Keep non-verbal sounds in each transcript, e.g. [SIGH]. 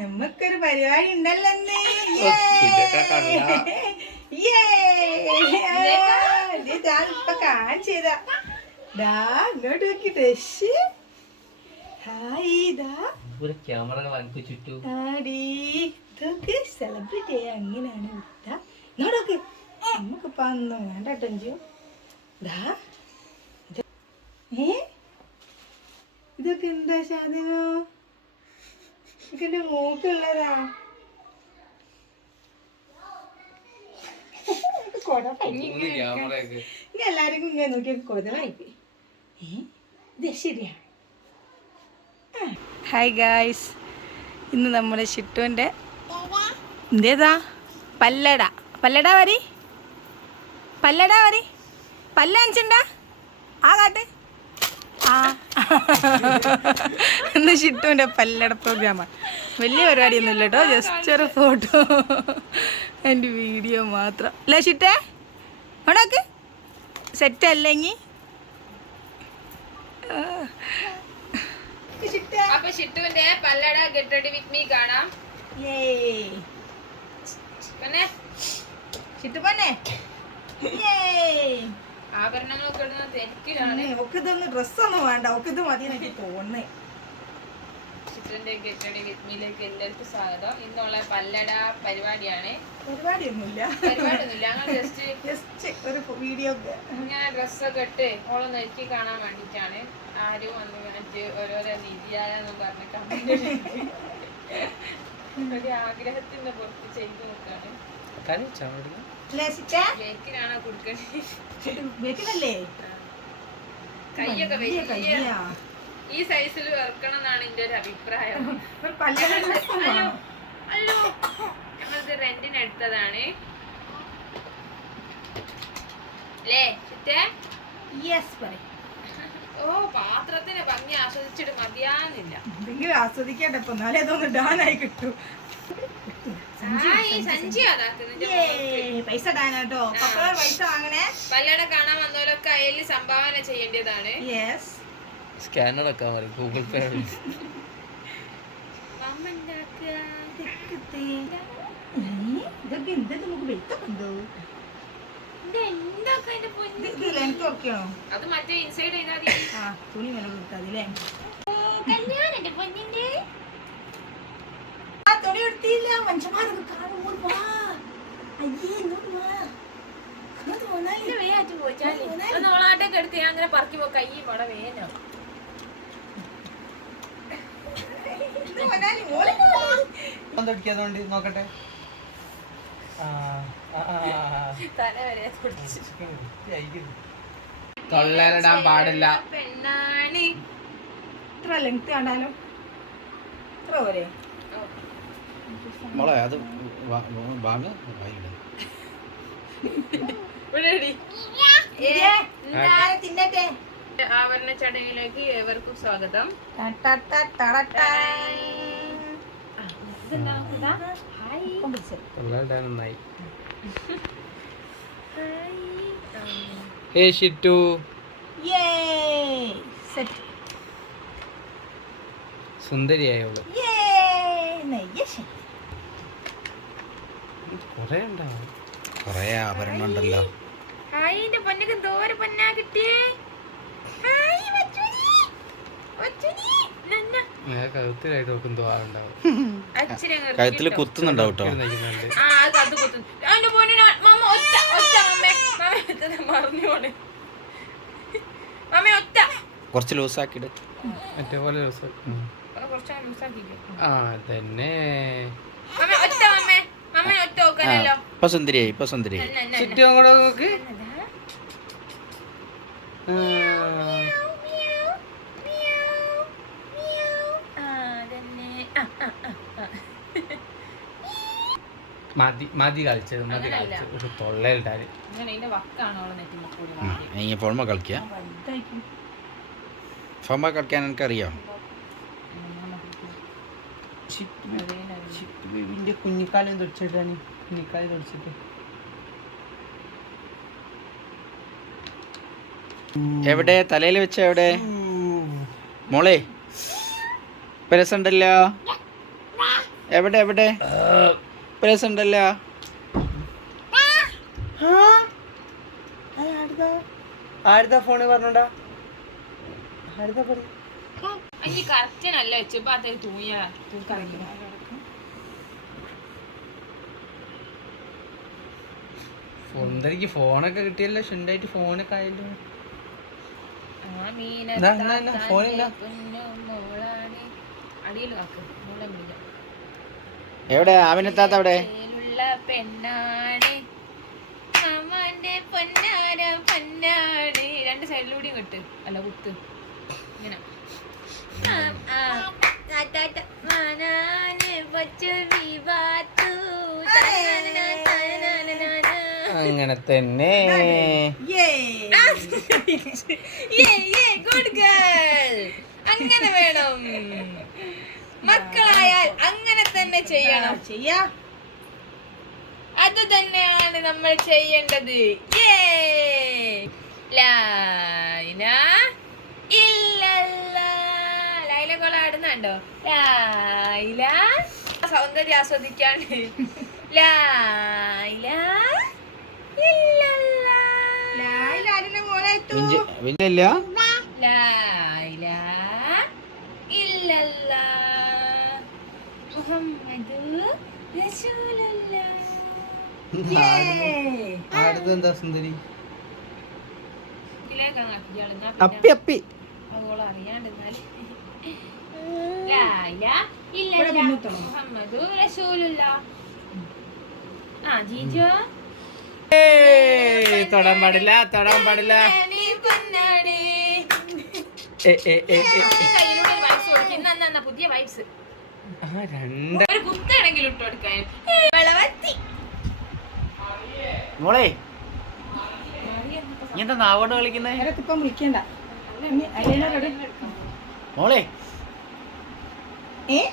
നമുക്കൊരു പരിപാടി ഉണ്ടല്ലോ ഇന്ന്. ഇതൊക്കെ കണ്ടാ. ഡാ ഇപ്പൊ ഇങ്ങോട്ട് നോക്കി സെലിബ്രേറ്റ് അങ്ങനെയാണ് ഇങ്ങോട്ടൊക്കെ നമുക്ക് പന്നു വേണ്ട ടെഞ്ചു ദാ. ഏ? ഇതൊക്കെ എന്താ സാധനോ? ഇതൊക്കെ എന്റെ മൂക്കുള്ളതാ ഇനി എല്ലാരും ഇങ്ങനെ നോക്കിയാൽ കൊതലായിപ്പോയി. ഏ? ഇത് ശരിയാ? ഹായ് ഗായ്സ് ഇന്ന് നമ്മുടെ ഷിട്ടുവിന്റെ എന്തേതാ പല്ലട. പല്ലട വരി. പല്ലട വരി. പല്ല അഞ്ചുണ്ടാ ആ കാട്ട്. ആ. ഇന്ന് ഷിട്ടുവിന്റെ പല്ലട പ്രോഗ്രാമാണ് വലിയ പരിപാടിയൊന്നുമില്ല കേട്ടോ ജസ്റ്റ് ഒരു ഫോട്ടോ എന്റെ വീഡിയോ മാത്രം. അല്ലേ ഷിട്ടേ? അവിടേക്ക് സെറ്റ് അല്ലെങ്കിൽ അപ്പൊ ഷിട്ടുവിന്റെ പല്ലട ഗെറ്റ് റെഡി വിത്ത് മീ കാണാം. പിന്നെ. ചിട്ടുപ്പന്നെ ആഭരണങ്ങളൊക്കെ ഇടുന്ന തിരക്കിലാണ് ഒക്കിതൊന്ന് ഡ്രസ്സൊന്നും വേണ്ട. ഒക്കിത് മതി എനിക്ക് തോന്നേ ചിത്രന്റെ വിത്ത് മീയിലേക്ക് എല്ലാവർക്കും സ്വാഗതം. ഇന്നുള്ള പല്ലട പരിപാടിയാണ്. പരിപാടിയൊന്നുമില്ല. പരിപാടിയൊന്നുമില്ല. ഞങ്ങൾ ജസ്റ്റ് ജസ്റ്റ് ഒരു വീഡിയോ ഞാൻ ഡ്രസ്സൊക്കെ ഇട്ട് ഓളെ നോക്കി കാണാൻ വേണ്ടിയിട്ടാണ്. ആരും വന്ന് മറ്റ് ഓരോരോ നിധിയായെന്നും പറഞ്ഞ് കമന്റ് ഒരു ആഗ്രഹത്തിന്റെ പുറത്ത് ചെയ്തു നോക്കാണ് ഈ സൈസിൽ വെറുക്കണം എന്നാണ് എന്റെ ഒരു അഭിപ്രായം ഞങ്ങളിത് റെന്റിന് എടുത്തതാണ്. അല്ലേ. ഓ പാത്രത്തിന് ഭംഗി ആസ്വദിച്ചിട്ട് മതിയാന്നില്ല എന്തെങ്കിലും ആസ്വദിക്കട്ടെ ഇപ്പൊ എന്നാലേ അതൊന്ന് ഡാനായി കിട്ടൂ. പൈസ കേട്ടോ പപ്പയുടെ പൈസ വാങ്ങണേ. പല്ലട കാണാൻ വന്നവരൊക്കെ അതിൽ സംഭാവന ചെയ്യേണ്ടതാണ്. യെസ് സ്കാനർ ഒക്കെ മതി ഗൂഗിൾ പേ ഇതൊക്കെ എന്താ നമുക്ക് ഒക്കെയാണോ അത് മറ്റേ ഇൻസൈഡ് ചെയ്താൽ ആ തുണി ഇങ്ങനെ കൊടുത്താതില്ലേ കല്യാണന്റെ പൊന്നിന്റെ? തുണി എടുത്തില്ല. മനുഷ്യന്മാരൊക്കെ കാണുമ്പോൾ വാ. അയ്യേ ഇങ്ങോട്ട് വാ. നോളാട്ടൊക്കെ എടുത്ത് ഞാൻ അങ്ങനെ പറക്കുമ്പോ കൈ വേനോ. നോക്കട്ടെ. തൊള്ളയിലിടാൻ പാടില്ല. പെണ്ണാണി. ഇത്ര ലെങ്ത് കണ്ടാലോ ഇത്ര പോരെ? മോളെ അത് വാങ്ങ് ആവരണ ചടങ്ങിലേക്ക് ഏവർക്കും സ്വാഗതം. നന്നായി ഹേ ഷിറ്റു. സുന്ദരിയായോൾ Yay. നെയ്യ് ശരി. കൊറേ ഉണ്ടാവും കൊറേ ആഭരണം ഉണ്ടല്ലോ. ഹായ്. എന്റെ പൊന്നൊക്കെ എന്തോരം പൊന്നാ കിട്ടിയേ. ഹായ് വച്ചുനി. വച്ചുനി. നന്ന. ഞാൻ കഴുത്തിലായിട്ട് നോക്കും അച്ഛനെ കഴുത്തിൽ. കേട്ടോ ആ അത് അത് കുത്തുന്നു. അതിന്റെ പൊന്നിന് മമ്മ ഒറ്റ ഒറ്റ മമ്മേ. മമ്മ മറന്നു പോണ്. മമ്മ ഒറ്റ. കുറച്ച് ലൂസാക്കിയിട്ട് മറ്റേ പോലെ ആ തന്നെ മമ്മ ഒറ്റ മമ്മേ മമ്മ ഒറ്റ ആ നോക്കാനല്ലോ ഇപ്പൊ സുന്ദരിയായി സുന്ദരിയായി. ചുറ്റും അങ്ങോട്ട് നോക്ക്. മതി മതി കളിച്ചത് മതി കളിച്ചത്. ഒരു തൊള്ളയിട്ടാൽ. ഇനി ഫോൺമ കളിക്കുക. ഫോൺമ കളിക്കാൻ എനിക്കറിയാം? ബേബിന്റെ കുഞ്ഞിക്കാലം തുടിച്ചിട്ടാണ് കുഞ്ഞിക്കാലം തുടിച്ചിട്ട് എവിടെ? തലയിൽ വെച്ച എവിടെ? മോളെ ഇപ്പൊ രസമുണ്ടല്ലോ? എവിടെ എവിടെ? പ്രസ് ഉണ്ടല്ലോ ആരുതാ? ഫോണ് പറഞ്ഞോണ്ടാ? ആരുതാ പറഞ്ഞു അഞ്ച് കറക്റ്റനല്ല വെച്ചപ്പോ അത് തൂങ്ങിയ തൂക്കറിയില്ല സുന്ദരിക്ക് ഫോണൊക്കെ കിട്ടിയല്ലോ ഷുണ്ടായിട്ട് ഫോണൊക്കെ ആയല്ലോ. ഫോണില്ല. എവിടെ ആമിനത്താത്ത അവിടെ? പെണ്ണാണ്. പൊന്നാര പൊന്നാണ് രണ്ട് സൈഡിലൂടെയും കിട്ട്. അല്ല കുത്ത്. ഇങ്ങനെ. മാനാന്. അങ്ങനെ തന്നെ. Good girl. അങ്ങനെ വേണം. മക്കളായാൽ അങ്ങനെ തന്നെ ചെയ്യണം. ചെയ്യാ. അത് തന്നെയാണ് നമ്മൾ ചെയ്യേണ്ടത്. Yay! ലാ ഇലാഹ ഇല്ലല്ലാ. ലൈല ലൈല സൗന്ദര്യം ആസ്വദിക്കാണ് ലൈല [LAUGHS] ഇല്ലല്ലാ. വിഞ്ച് വിഞ്ചില്ല ലൈല ഇല്ലല്ലാ. മുഹമ്മദ് റസൂലുള്ളാ. ആരുത് എന്താ സുന്ദരി ഇതിലേക്ക് അങ്ങ് ആക്കി ഇയാൾ. എന്നാ അപ്പി പിന്നെ അപ്പി അവൾ അറിയാണ്ടിരുന്നാൽ. ലാ ഇലാഹ ഇല്ലല്ലാ. മുഹമ്മദ് റസൂലുള്ളാ. ആ ജീജോ? ഏയ്, തൊടാൻ പാടില്ല തൊടാൻ പാടില്ല. പുതിയ വൈബ്സ് ആ, രണ്ട്. ഒരു കുത്താണെങ്കിലും ഇട്ട് കൊടുക്കാൻ. വെളവത്തി മോളെ നീ എന്താ നാവോട് കളിക്കുന്നേ? ഇപ്പം വിളിക്കണ്ട. മോളെ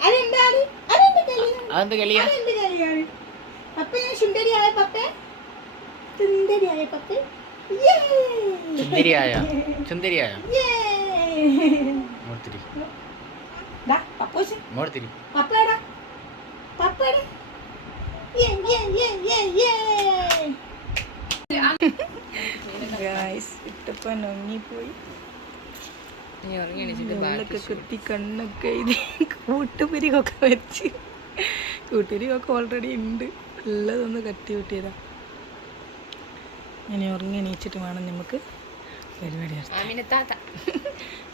അതെന്ത് കളി അതെന്ത് കളിയാ ഞാൻ സുന്ദരിയായ പപ്പേ. സുന്ദരിയായ പപ്പേ. സുന്ദരിയായ? സുന്ദരിയായ? യേ ಡಾ യേ യേ യേ യേ ഗായ്സ് ഇട്ടപ്പോ നൊങ്ങിപ്പോയി. ഉള്ളൊക്കെ കുത്തി കണ്ണൊക്കെ ഇത് കൂട്ടുപിരികൊക്കെ വെച്ച്. കൂട്ടുപിരികൊക്കെ ഓൾറെഡി ഉണ്ട്. ഉള്ളതൊന്ന് കട്ടി കൂട്ടിയതാ. ഇനി ഉറങ്ങി എണീച്ചിട്ട് വേണം നമുക്ക് പരിപാടി നടത്താൻ.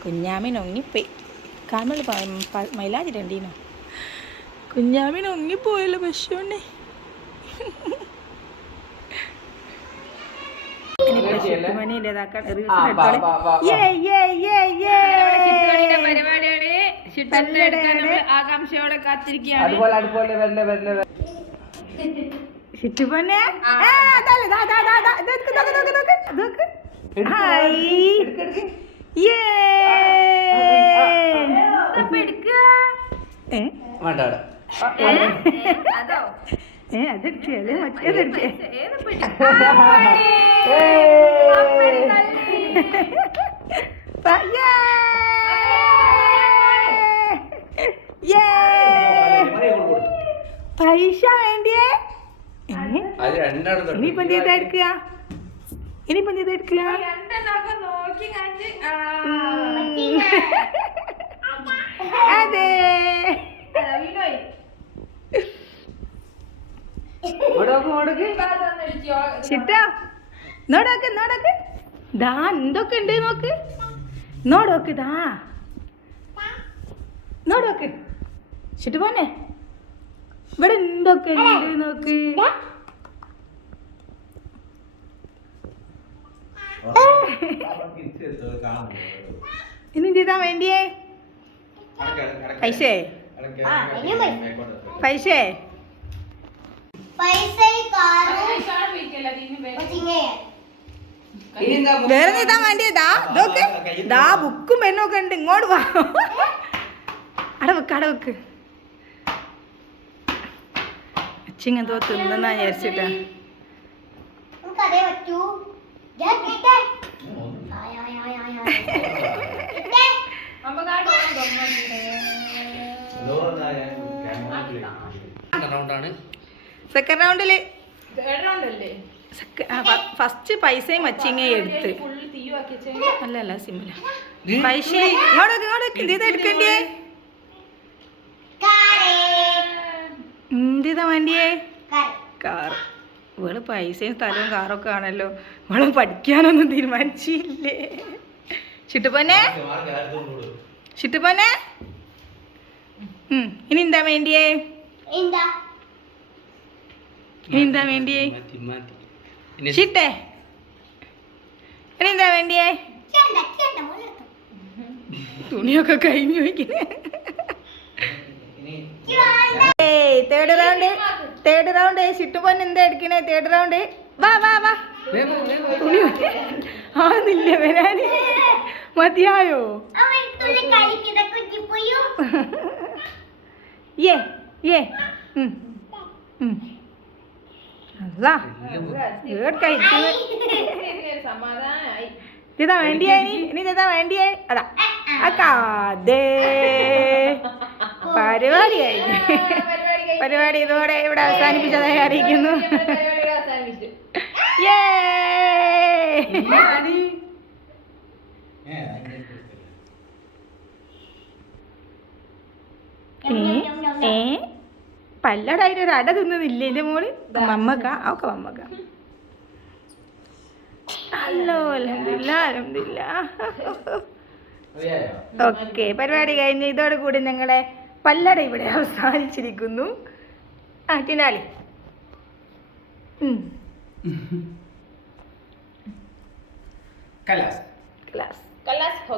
കുഞ്ഞാമിൻ ഒങ്ങിപ്പോയി കാമൽ മൈലാജി രണ്ടീനോ കുഞ്ഞാമിൻ ഒങ്ങിപ്പോയല്ലോ പശുവിനെ ആകാംക്ഷയോടെ കാത്തിരിക്കുകയാണ്. ചുറ്റുപൊന്നെ അപ്പൊ ഏ. പൈസ വേണ്ടിയേ? ഇനിയിപ്പം തൊട്ട്. ഇനിയിപ്പോ എന്ത് ചെയ്താ എടുക്കുക? ഇനിയിപ്പോ എന്ത് ചെയ്താ എടുക്കുക രണ്ടെണ്ണമൊക്കെ നോക്കി കണ്ട് ആ. അതെ? ചിട്ടോ നോടോക്ക് നോടോക്ക്. ദാ എന്തൊക്കെ ഉണ്ട് നോക്ക്. നോടോക്ക് ദാ. നോടോക്ക്. ചിട്ടു പോന്നെ ഇവിടെ എന്തൊക്കെ ഉണ്ട് നോക്ക്. ഇനി ചെയ്താ വേണ്ടിയേ പൈസേ പൈസേ. എന്താ വേറെ നീതാ വേണ്ടിയതാ ദാ നോക്ക് ദാ ബുക്കും പെണ്ണൊക്കെ ഉണ്ട്. ഇങ്ങോട്ട് വാ. അടവക്ക് അടവക്ക് അട വെക്ക്. അച്ചിങ്ങെന്തോ തിന്നാ വിചാരിച്ചിട്ടാ. പറ്റൂ. റൗണ്ടാണ് സെക്കൻഡ് റൗണ്ടിൽ ഫസ്റ്റ് പൈസയും മച്ചിങ്ങേ എടുത്ത്. അല്ല അല്ല സിമ്മില പൈസ എടുക്കണ്ടേ എന്തിതാ വേണ്ടിയേ? കാർ ഇവൾ പൈസയും സ്ഥലവും കാറൊക്കെ ആണല്ലോ. ഇവൾ പഠിക്കാനൊന്നും തീരുമാനിച്ചില്ലേ? ചിട്ടുപ്പന്നെ ചിട്ടുപ്പന്നെ ഉം, ഇനി എന്താ വേണ്ടിയേ? എന്താ ഇനി എന്താ വേണ്ടിയേ ചിട്ടേ ഇനി എന്താ വേണ്ടിയേ തുണിയൊക്കെ കഴിഞ്ഞു വയ്ക്കുന്നേ ഏയ് തേർഡ് റൗണ്ട് തേർഡ് റൗണ്ട് ചിട്ടുപോൻ എന്താ എടുക്കണേ തേർഡ് റൗണ്ട് വാ വാ വാ. തുണി ആന്നില്ല വരാന് മതിയായോ ഏ ഏ ഇതാ വേണ്ടിയായി ഇനി? ഇതാ അതാ അക്കാദേ പരിപാടി പരിപാടി ഇതോടെ ഇവിടെ അവസാനിപ്പിച്ചതായി അറിയിക്കുന്നു. ഏ പല്ലടായിട്ട് ഒരു അട തിന്നതില്ലേ മോൾ? മമ്മക്ക ഒക്കെ മമ്മക്ക ഹലോ അലഹമില്ല ഓക്കെ പരിപാടി കഴിഞ്ഞ് ഇതോടെ കൂടി ഞങ്ങളെ പല്ലട ഇവിടെ അവസാനിച്ചിരിക്കുന്നു. ആ ടിനാലി. കലാസ്. കലാസ്. കലാസ് ഹോ